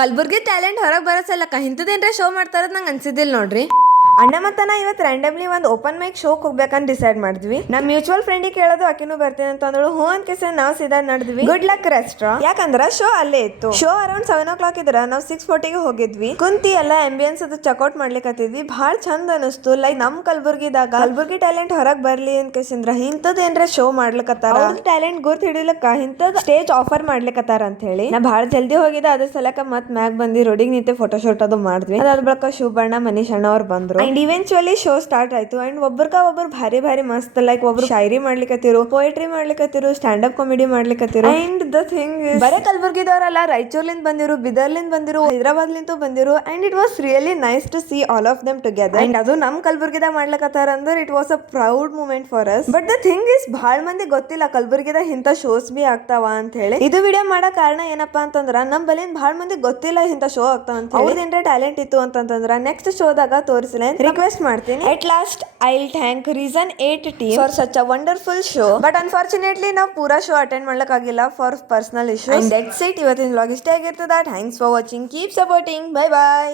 Kalaburagi talent ಹೊರಗೆ ಬರೋಸಲ್ಲಕ್ಕ ಇಂಥದ್ದೇನ್ರ show ಮಾಡ್ತಾರದ್ ನಂಗೆ ಅನ್ಸಿದ್ದಿಲ್ಲ ನೋಡ್ರಿ. ಅಣ್ಣ ಮತ್ತನ ಇವತ್ತು ರ್ಯಾಂಡಮ್ಲಿ ಒಂದು ಓಪನ್ ಮೈಕ್ ಶೋಕ್ ಹೋಗ್ಬೇಕಂತ ಡಿಸೈಡ್ ಮಾಡಿದ್ವಿ. ನಮ್ಮ ಮ್ಯೂಚುವಲ್ ಫ್ರೆಂಡಿಗೆ ಕೇಳೋದು ಆಕಿನೂ ಬರ್ತೀನಿ ಅಂತ ಅಂದಳು. ಹೂ ಅಂತ ಕೇಸ ನಾವು ಸೀದಾ ನಡೆದ್ವಿ ಗುಡ್ ಲಕ್ ರೆಸ್ಟೋರೆಂಟ್. ಯಾಕಂದ್ರ ಶೋ ಅಲ್ಲೇ ಇತ್ತು. ಶೋ ಅರೌಂಡ್ 7 o'clock ಇದ್ರ ನಾವು 6:40 ಹೋಗಿದ್ವಿ. ಕುಂತಿ ಎಲ್ಲ ಆಂಬಿಯನ್ಸ್ ಅದು ಚೆಕ್ಔಟ್ ಮಾಡ್ಲಿಕ್ಕತ್ತಿದ್ವಿ. ಭಾಳ ಚಂದ ಅನಿಸ್ತು. ಲೈಕ್ ನಮ್ ಕಲಬುರ್ಗಿದಾಗ ಕಲಬುರ್ಗಿ ಟ್ಯಾಲೆಂಟ್ ಹೊರಗ್ ಬರ್ಲಿ ಅಂತ ಕೇಸಿಂದ್ರ ಇಂಥದ್ ಏನ್ರ ಶೋ ಮಾಡ್ಲಿಕತ್ತಾರ, ಅವ್ರ ಟ್ಯಾಲೆಂಟ್ ಗುರ್ತು ಹಿಡಿಲಕ್ಕ ಇಂಥದ್ ಸ್ಟೇಜ್ ಆಫರ್ ಮಾಡ್ಲಿಕತ್ತಾರ ಅಂತ ಹೇಳಿ ನಾ ಭಾಳ ಜಲ್ದಿ ಹೋಗಿದ್ದೆ. ಅದ್ರ ಸಲಕ ಮತ್ ಮ್ಯಾಗ್ ಬಂದಿ ರೋಡಿಗೆ ನಿಂತೆ ಫೋಟೋ ಶೂಟ್ ಅದು ಮಾಡಿದ್ವಿ. ಅದಾದ ಬಳಿಕ ಶಿವಬಣ್ಣ ಮನೀಶ್ ಅಣ್ಣ ಅವ್ರು ಬಂದ್ರು. ಅಂಡ್ ಇವೆಂಚುಯಲಿ ಶೋ ಸ್ಟಾರ್ಟ್ ಆಯ್ತು. ಅಂಡ್ ಒಬ್ರು ಭಾರಿ ಮಸ್ತ್ ಲೈಕ್ ಒಬ್ರು ಶಾಯರಿ ಮಾಡ್ಲಿಕತ್ತಿರು, ಪೋಯಟ್ರಿ ಮಾಡ್ಲಿಕತ್ತಿರು, ಸ್ಟ್ಯಾಂಡ್ ಅಪ್ ಕಾಮಿಡಿ ಮಾಡ್ಲಿಕತ್ತಿರು. ಅಂಡ್ ದ ಥಿಂಗ್ ಬರೇ ಕಲಬುರ್ಗಿದವರಲ್ಲ, ರಾಯಚೂರ್ಲಿಂದ ಬಂದಿರು, ಬಿದರ್ಲಿಂದ ಬಂದಿರು, ಹೈದರಾಬಾದ್ಲಿಂದ ಬಂದಿರು. And it was really nice to see all of them together. And ಅದು ನಮ್ ಕಲಬುರ್ಗಿದಾಗ ಮಾಡ್ಲಕತ್ತಾರ ಅಂದ್ರೆ it was a proud moment for us. But the thing is ಭಾಳ ಮಂದಿ ಗೊತ್ತಿಲ್ಲ ಕಲಬುರ್ಗಿದಾಗ ಇಂಥ ಶೋಸ್ ಬಿ ಆಗ್ತಾವ ಅಂತ ಹೇಳಿ. ಇದು ವಿಡಿಯೋ ಮಾಡೋ ಕಾರಣ ಏನಪ್ಪಾ ಅಂತಂದ್ರ ನಮ್ ಬಲಿಂದ ಭಾಳ ಮಂದಿ ಗೊತ್ತಿಲ್ಲ ಇಂಥ ಶೋ ಆಗ್ತಾವ ಅಂತ. ಅವ್ರದೇನ್ರ ಟ್ಯಾಲೆಂಟ್ ಇತ್ತು ಅಂತಂದ್ರ ನೆಕ್ಸ್ಟ್ ಶೋದಾಗ ತೋರಿಸಲಿ ರಿಕ್ವೆಸ್ಟ್ ಮಾಡ್ತೀನಿ. At last, I'll thank Reason 8 team for such a wonderful show. But unfortunately, ನಾವು ಪೂರಾ ಶೋ ಅಟೆಂಡ್ ಮಾಡ್ಲಿಕ್ಕಾಗಿಲ್ಲ for personal issues. And that's it. ಇವತ್ತಿನ ವ್ಲಾಗ್ ಇಷ್ಟ ಆಗಿರ್ತದ. Thanks for watching. Keep supporting. Bye bye.